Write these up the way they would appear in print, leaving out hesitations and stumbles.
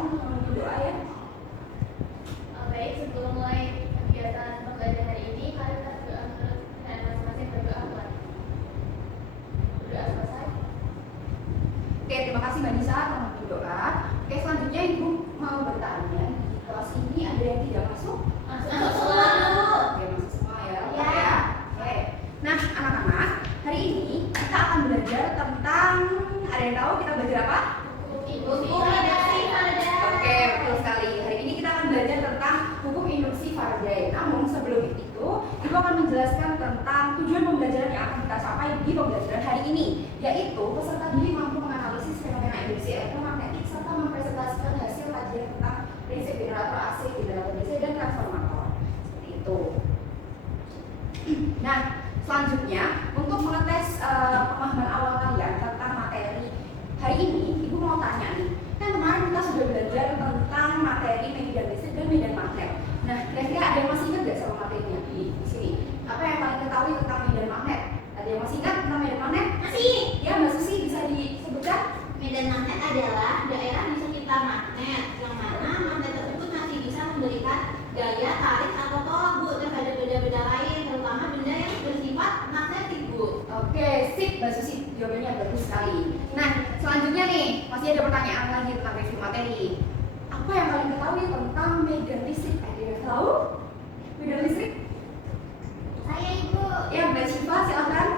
untuk berdoa ya. Baik, sebelum mulai kegiatan pembelajaran hari ini, kalian kita berdoa dan masing-masing berdoa buat berdoa selesai. Oke, terima kasih Mbak Nisa telah berdoa. Oke, selanjutnya Ibu mau bertanya, di kelas ini ada yang tidak masuk? Masuk semua. Oke, masuk semua ya. Ya. Oke. Nah, anak-anak, hari ini kita akan belajar tentang, ada yang tahu kita belajar apa? Oke, betul sekali. Hari ini kita akan belajar tentang hukum induksi Faraday. Namun sebelum itu, Ibu akan menjelaskan tentang tujuan pembelajaran yang akan kita capai di pembelajaran hari ini, yaitu peserta didik mampu menganalisis fenomena induksi elektromagnetik serta mempresentasikan hasil kajian tentang prinsip generator AC, generator DC, dan transformator. Seperti itu. Nah, selanjutnya untuk mengetes pemahaman awal kalian tentang materi hari ini, Ibu mau tanya nih. Kan kemarin kita sudah belajar tentang materi medan listrik dan medan magnet. Nah, kira-kira ada yang masih ingat nggak sama materinya di sini? Apa yang kalian ketahui tentang medan magnet? Ada yang masih ingat tentang medan magnet? Masih. Ya, Mbak Susi bisa disebutkan? Medan magnet adalah daerah di sekitar magnet yang mana magnet tersebut masih bisa memberikan daya tarik atau tolak Bu terhadap benda-benda lain, terutama benda yang bersifat magnetik Bu. Oke, sip Mbak Susi, jawabannya bagus sekali. Nah, selanjutnya nih, masih ada pertanyaan lagi tentang review materi. Apa yang kalian ketahui tentang medan listrik? Ada yang tahu? Medan listrik? Saya Ibu. Ya, Mbak Syifa, silakan.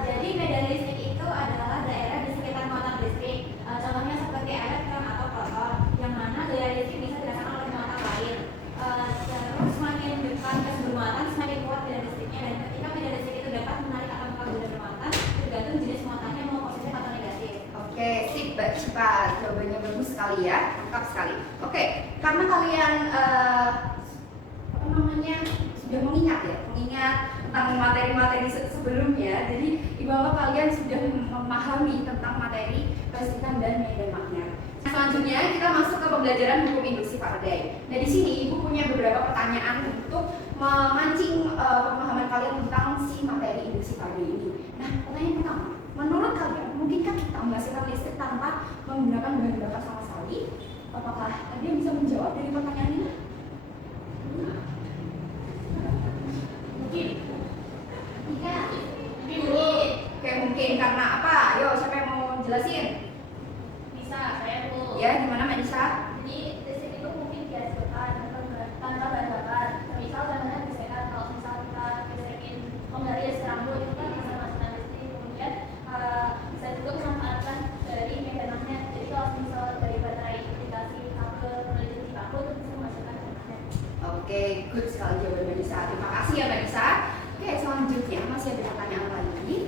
Jadi medan listrik itu adalah daerah di sekitar muatan listrik. Contohnya seperti elektron atau proton, yang mana daya listrik bisa dirasakan oleh muatan lain. Terus semakin dekat ke sumber muatan, semakin kuat medan listriknya. Dan ketika medan listrik itu dapat menarik atom kabel dan bermuatan, tergantung jenis muatannya mau positif atau negatif. Oke, sip Mbak Syifa, jawabannya bagus sekali ya, lengkap sekali. Oke, karena kalian sudah mengingat tentang materi-materi sebelumnya, jadi Ibu anggap kalian sudah memahami tentang materi kelistrikan dan medan magnet. Nah, selanjutnya kita masuk ke pembelajaran hukum induksi Faraday. Nah, di sini Ibu punya beberapa pertanyaan untuk memancing pemahaman kalian tentang si materi induksi Faraday ini. Nah, pertanyaan pertama, menurut kalian mungkinkah kita menghasilkan listrik tanpa menggunakan bahan bakar sama sekali? Apakah ada yang bisa menjawab dari pertanyaan ini? Mungkin. Iya. Oke, mungkin karena apa? Ayo, siapa yang mau jelasin? Bisa, saya dulu. Ya, gimana Mbak Nisa? Jadi listrik itu mungkin dihasilkan tanpa bahan bakar. Misal contohnya misalkan kalau misal kita listrikin penggaris rambut itu kan bisa menghasilkan listrik. Kemudian bisa juga memanfaatkan dari medan magnet. Jadi kalau misal dari baterai aplikasi kabel peneliti kabel itu bisa menghasilkan magnet. Oke, good sekali jawaban Mbak Nisa. Terima kasih ya Mbak Nisa. Oke, selanjutnya masih ada pertanyaan lagi.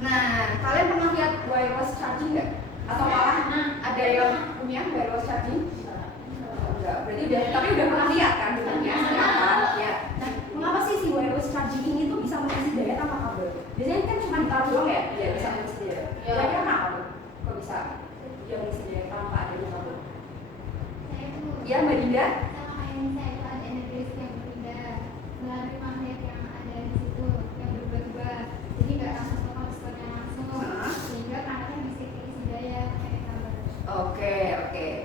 Nah, kalian pernah lihat wireless charging nggak? Atau malah ada yang punya wireless charging? Enggak, berarti tapi udah pernah lihat kan bentuknya seperti apa? Ya. Nah, mengapa sih si wireless charging ini tuh bisa mengisi daya tanpa kabel? Biasanya kan cuma ditaruh doang ya, dia bisa mengisi daya. Kira-kira kenapa tuh? Kok bisa dia mengisi daya tanpa adanya kabel? Saya Ibu. Ya, Mbak Dinda? Sama kayak misalnya itu ada energi listrik yang berpindah melalui magnet yang ada di situ yang berubah-ubah. Jadi nggak langsung ke konstruktornya langsung, sehingga magnetnya bisa isi daya pakai kabel. Oke.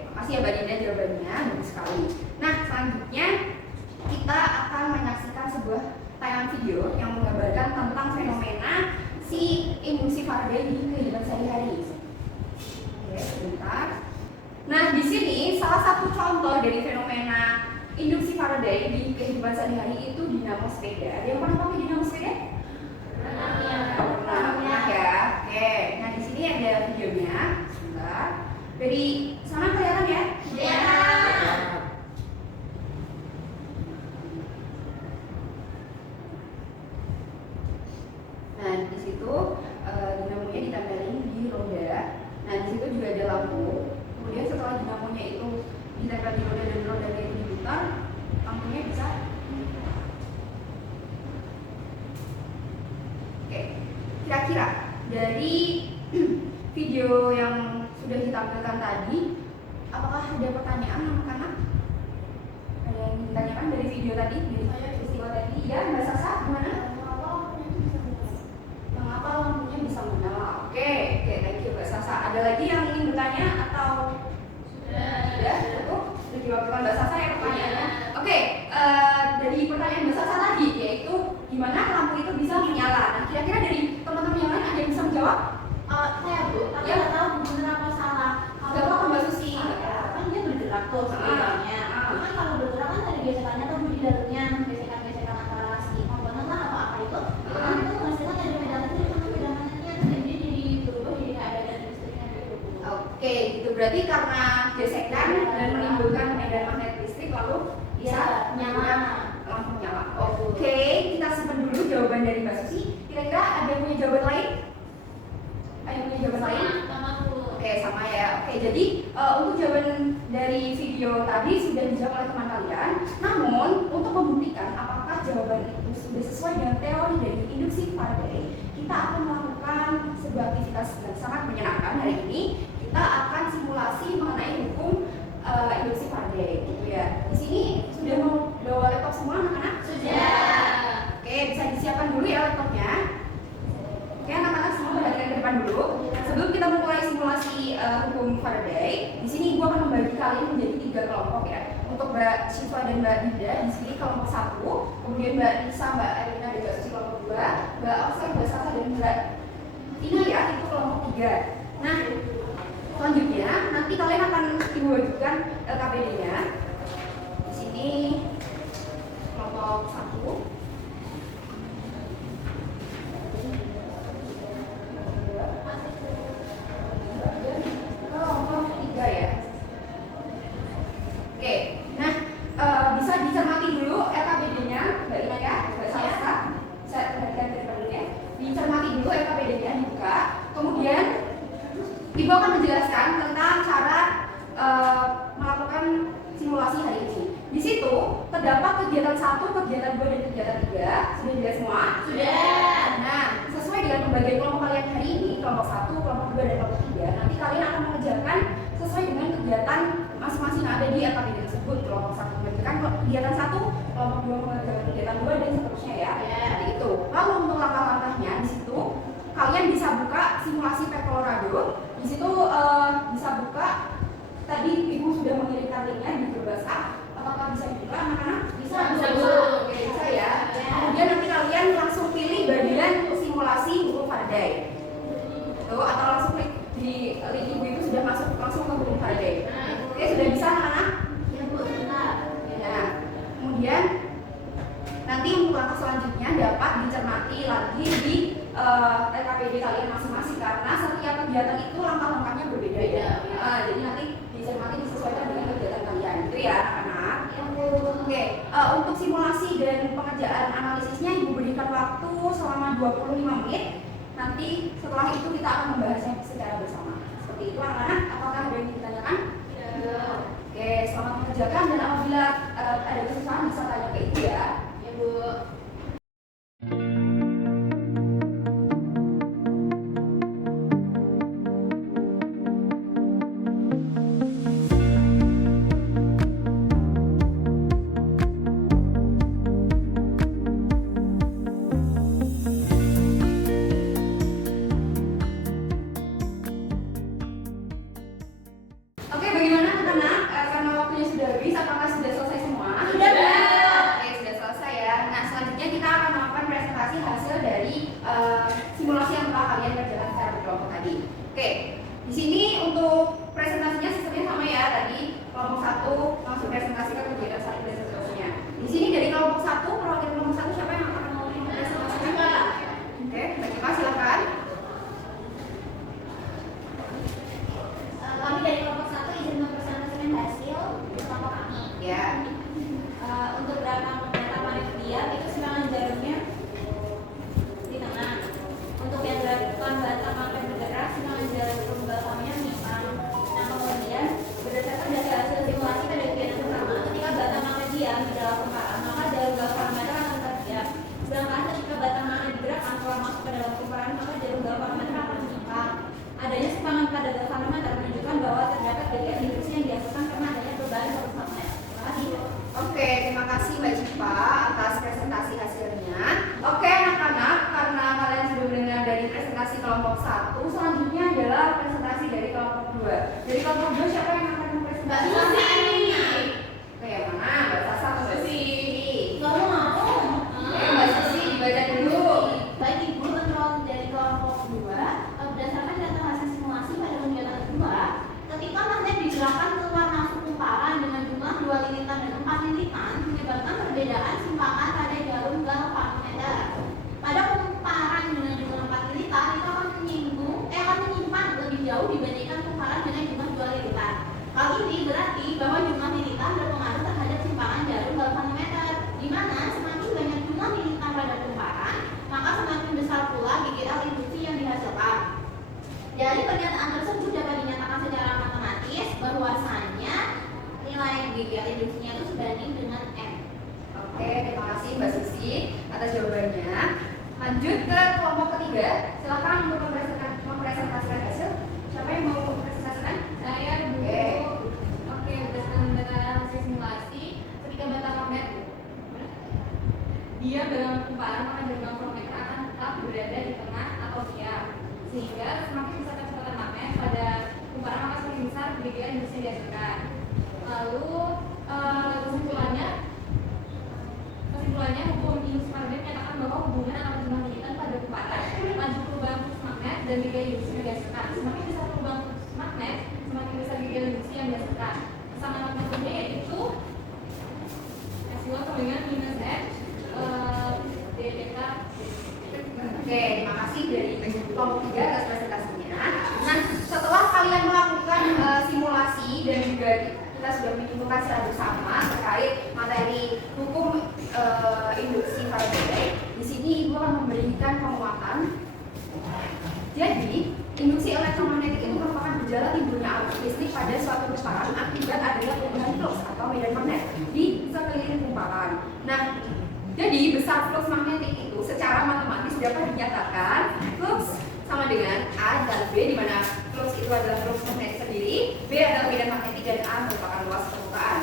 Makasih ya Mbak Dinda jawabannya, bagus sekali. Nah, selanjutnya kita akan menyaksikan sebuah tayangan video yang menggambarkan tentang fenomena si induksi Faraday di kehidupan sehari-hari. Oke, sebentar. Nah, di sini salah satu contoh dari fenomena induksi Faraday di kehidupan sehari-hari itu dinamo sepeda. Ada yang pernah pakai dinamo sepeda? Pernah ya. Oke. Nah, di sini ada videonya. Sebentar. Dari sana kelihatan ya? Iya. Nah, di situ dinamonya ditempelin di roda. Nah, di situ juga ada lampu. Kemudian setelah dinamonya itu ditempel di roda dan rodanya itu diputar, lampunya bisa. Oke, kira-kira dari video yang sudah ditampilkan tadi, apakah ada pertanyaan anak-anak? Ada yang ditanyakan dari video tadi, dari peristiwa tadi? Ya, Mbak Sasa, gimana? Mengapa lampunya bisa menyala? Oke, thank you Mbak Sasa. Ada lagi yang ingin bertanya atau sudah cukup? Sudah diwakilkan Mbak Sasa ya pertanyaannya. Oke, dari pertanyaan Mbak Sasa tadi yaitu gimana lampu itu bisa menyala. Nah, kira-kira dari teman-teman yang lain ada yang bisa menjawab? Saya Bu, tapi Ya. nggak tahu benar apa salah. Nggak apa-apa Mbak Susi. Kan dia bergerak tuh sebenarnya. Kan kalau bergerak kan ada gesekannya tuh di dalamnya, gesekan-gesekan antara si komponen lah atau apa itu. Kan itu menghasilkan dari medan listrik sama medan magnetnya. Jadi berubah jadi kayak ada medan listriknya gitu. Oke, itu berarti karena gesekan dan menimbulkan medan magnet listrik lalu bisa menyalakan lampu nyala. Oke, kita simpan dulu jawaban dari Mbak Susi. Kira-kira ada yang punya jawaban lain? Ada yang punya jawaban lain? sama Bu. Oke, sama ya. Oke, jadi untuk jawaban dari video tadi sudah dijawab oleh teman kalian. Namun, untuk membuktikan apakah jawaban itu sudah sesuai dengan teori dari induksi Faraday, kita akan melakukan sebuah aktivitas yang sangat menyenangkan hari ini. Kita akan simulasi mengenai hukum induksi Faraday, gitu ya. Di sini sudah mau bawa laptop semua anak-anak? Sudah. Oke, bisa disiapkan dulu ya laptopnya. Oke, anak-anak semua perhatikan ke depan dulu. Sebelum kita memulai simulasi hukum Faraday, di sini gua akan membagi kalian menjadi 3 kelompok ya. Untuk Mbak Syifa dan Mbak Dinda di sini kelompok 1, kemudian Mbak Nisa, Mbak Elina dan Mbak Susi kelompok 2, Mbak Oksa, Mbak Sasa dan Mbak Ina ya itu kelompok 3. Nah, selanjutnya nanti kalian akan diwajibkan LKPD-nya. Di sini kelompok 1. Kelompok 3 ya. Oke, nah bisa dicermati dulu LKPD-nya, Mbak Ina ya, Mbak Salsa. Saya perhatikan dari dulu ya. Dicermati dulu LKPD-nya, dibuka. Kemudian Ibu akan menjelaskan tentang cara melakukan simulasi hari ini. Di situ terdapat kegiatan 1, kegiatan 2, dan kegiatan 3. Sudah jelas semua? Sudah. Nah, sesuai dengan pembagian kelompok kalian hari ini, kelompok 1, kelompok 2, dan kelompok 3, nanti kalian akan mengerjakan sesuai dengan kegiatan masing-masing yang ada di LKPD tersebut. Kelompok 1 mengerjakan kegiatan 1, kelompok 2 mengerjakan kegiatan 2, dan seterusnya ya. Seperti itu. Lalu untuk langkah-langkahnya di situ kalian bisa buka simulasi Pet Colorado. Di situ bisa buka. Tadi Ibu sudah mengirimkan linknya di grup WhatsApp. Apakah bisa dibuka anak-anak? Bisa. Oke, bisa ya. Kemudian nanti kalian langsung pilih bagian simulasi hukum Faraday. Tuh, atau langsung klik di link Ibu itu sudah masuk langsung ke hukum Faraday. Oke, sudah bisa anak-anak? Ya Bu, benar. Nah, kemudian nanti untuk langkah selanjutnya dapat dicermati lagi di LKPD kalian masing-masing karena setiap kegiatan itu langkah-langkahnya berbeda ya. Jadi nanti dicermati disesuaikan dengan kegiatan kalian, gitu ya anak-anak. Oke, untuk simulasi dan pengerjaan analisisnya Ibu berikan waktu selama 25 menit. Nanti setelah itu kita akan membahasnya secara bersama. Seperti itu anak-anak. Apakah ada yang ditanyakan? Oke, selamat mengerjakan dan apabila ada kesusahan bisa tanya ke Ibu ya. Ya Bu. Oke, bagaimana anak-anak? Karena waktunya sudah habis, apakah sudah selesai semua? Sudah. Dari kelompok 2 siapa yang akan mempresentasikan? Mbak Susi. Oke, yang mana? Mbak Sasa atau Mbak Susi? Nggak mau. Oke, Mbak Susi dibaca dulu. Baik Ibu, menurut dari kelompok 2, berdasarkan data hasil simulasi pada kegiatan kedua, ketika magnet digerakkan keluar masuk kumparan dengan jumlah 2 lilitan dan 4 lilitan, menyebabkan perbedaan simpangan pada jarum gal magneter. Pada kumparan dengan jumlah 4 lilitan, itu akan menyimpan lebih jauh dibandingkan kumparan dengan jumlah 2 lilitan. Hal ini berarti bahwa jumlah lilitan berpengaruh terhadap simpangan jarum gal magneter, di mana semakin banyak jumlah lilitan pada kumparan, maka semakin besar pula GGL induksi yang dihasilkan. Dari pernyataan tersebut dapat dinyatakan secara matematis bahwasannya nilai GGL induksinya itu sebanding dengan M. Oke, terima kasih Mbak Susi atas jawabannya. Lanjut ke kelompok ketiga. Silakan untuk mempresentasikan hasil. Siapa yang mau mempresentasikan? Saya dulu. Oke. Oke, berdasarkan data hasil simulasi, ketika bata magnet dia dalam kumparan, maka gelombang voltmeter akan tetap berada di tengah atau diam. Sehingga semakin besar kecepatan magnet pada kumparan, maka semakin besar GGL yang bisa dihasilkan. Lalu kesimpulannya hukum induksi magnet menyatakan bahwa hubungan antara jumlah lilitan pada kumparan, laju perubahan flux magnet dan GGL induksi yang dihasilkan. Semakin besar perubahan flux magnet, semakin besar GGL induksi yang dihasilkan. Kesamaan magnetnya yaitu S1 sama dengan minus H d beta. Oke, terima kasih dari kelompok 3 atas presentasinya. Nah, setelah kalian melakukan simulasi dan juga kita sudah menyimpulkan secara bersama terkait materi hukum induksi Faraday, di sini Ibu akan memberikan penguatan. Jadi, induksi elektromagnetik itu merupakan gejala timbulnya arus listrik pada suatu kumparan akibat adanya perubahan flux atau medan magnet di sekeliling kumparan. Nah, jadi besar flux magnetik itu secara matematis dapat dinyatakan flux sama dengan A dan B, di mana flux itu adalah flux magnetik sendiri, B adalah medan magnetik, dan A merupakan luas permukaan.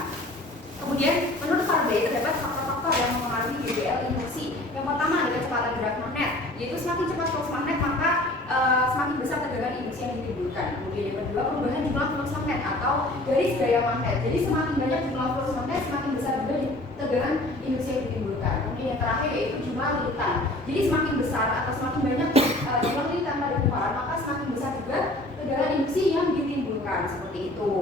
Kemudian menurut Faraday terdapat faktor-faktor yang mempengaruhi GGL induksi. Yang pertama adalah kecepatan gerak magnet, yaitu semakin cepat flux magnet maka semakin besar tegangan induksi yang ditimbulkan. Kemudian yang kedua, perubahan jumlah flux magnet atau garis gaya magnet. Jadi semakin banyak jumlah flux magnet, semakin besar juga tegangan induksi yang ditimbulkan. Kemudian yang terakhir yaitu jumlah lilitan. Jadi semakin besar atau semakin banyak jumlah lilitan pada kumparan, maka semakin besar juga tegangan induksi yang ditimbulkan. Seperti itu.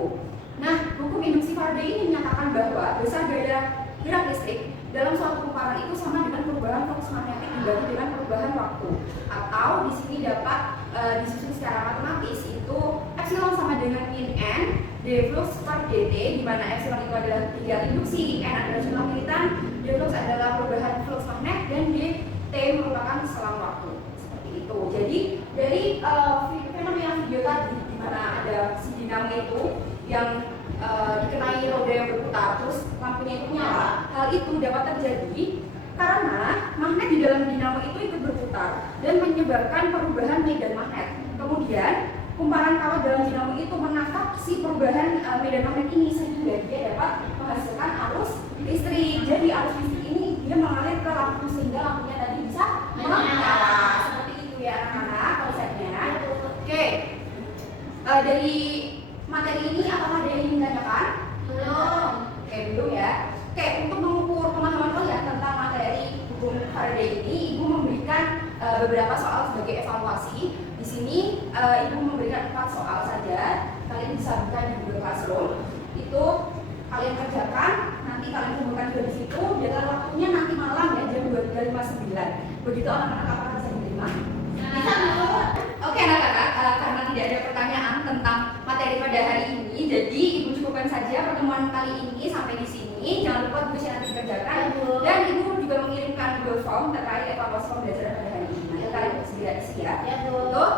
Nah, hukum induksi Faraday ini menyatakan bahwa besar gaya gerak listrik dalam suatu kumparan itu sama dengan perubahan flux magnetik dibagi dengan perubahan waktu. Atau di sini dapat disusun secara matematis, itu epsilon sama dengan min n d flux per dt, di mana epsilon itu adalah tinggal induksi, n adalah jumlah lilitan, d flux adalah perubahan flux magnet, dan dt merupakan selang waktu. Seperti itu. Jadi dari fenomena video tadi, di mana ada si dinamo itu yang dikenai roda yang berputar, terus lampunya itu menyala. Hal itu dapat terjadi karena magnet di dalam dinamo itu ikut berputar dan menyebabkan perubahan medan magnet. Kemudian kumparan kawat dalam dinamo itu menangkap si perubahan medan magnet ini sehingga dia dapat menghasilkan arus listrik. Jadi arus listrik ini dia mengalir ke lampu sehingga lampunya tadi bisa menyala. Seperti itu ya anak-anak konsepnya. Oke, dari materi ini apakah ada yang ingin ditanyakan? Belum. Oke, belum ya. Oke, untuk mengukur pemahaman kalian tentang materi hukum Faraday ini, Ibu memberikan beberapa soal sebagai evaluasi. Di sini Ibu memberikan 4 soal saja. Kalian bisa buka di Google Classroom. Itu kalian kerjakan, nanti kalian kumpulkan juga di situ. Deadline waktunya nanti malam ya, jam 23.59. Begitu anak-anak, apakah bisa diterima? Bisa Bu. Oke anak-anak, karena tidak ada pertanyaan tentang materi pada hari ini, jadi Ibu cukupkan saja pertemuan kali ini sampai di sini. Jangan lupa tugas yang nanti dikerjakan, dan Ibu juga mengirimkan Google Form terkait evaluasi pembelajaran pada hari ini. Kalian segera isi ya. Ya Bu. Untuk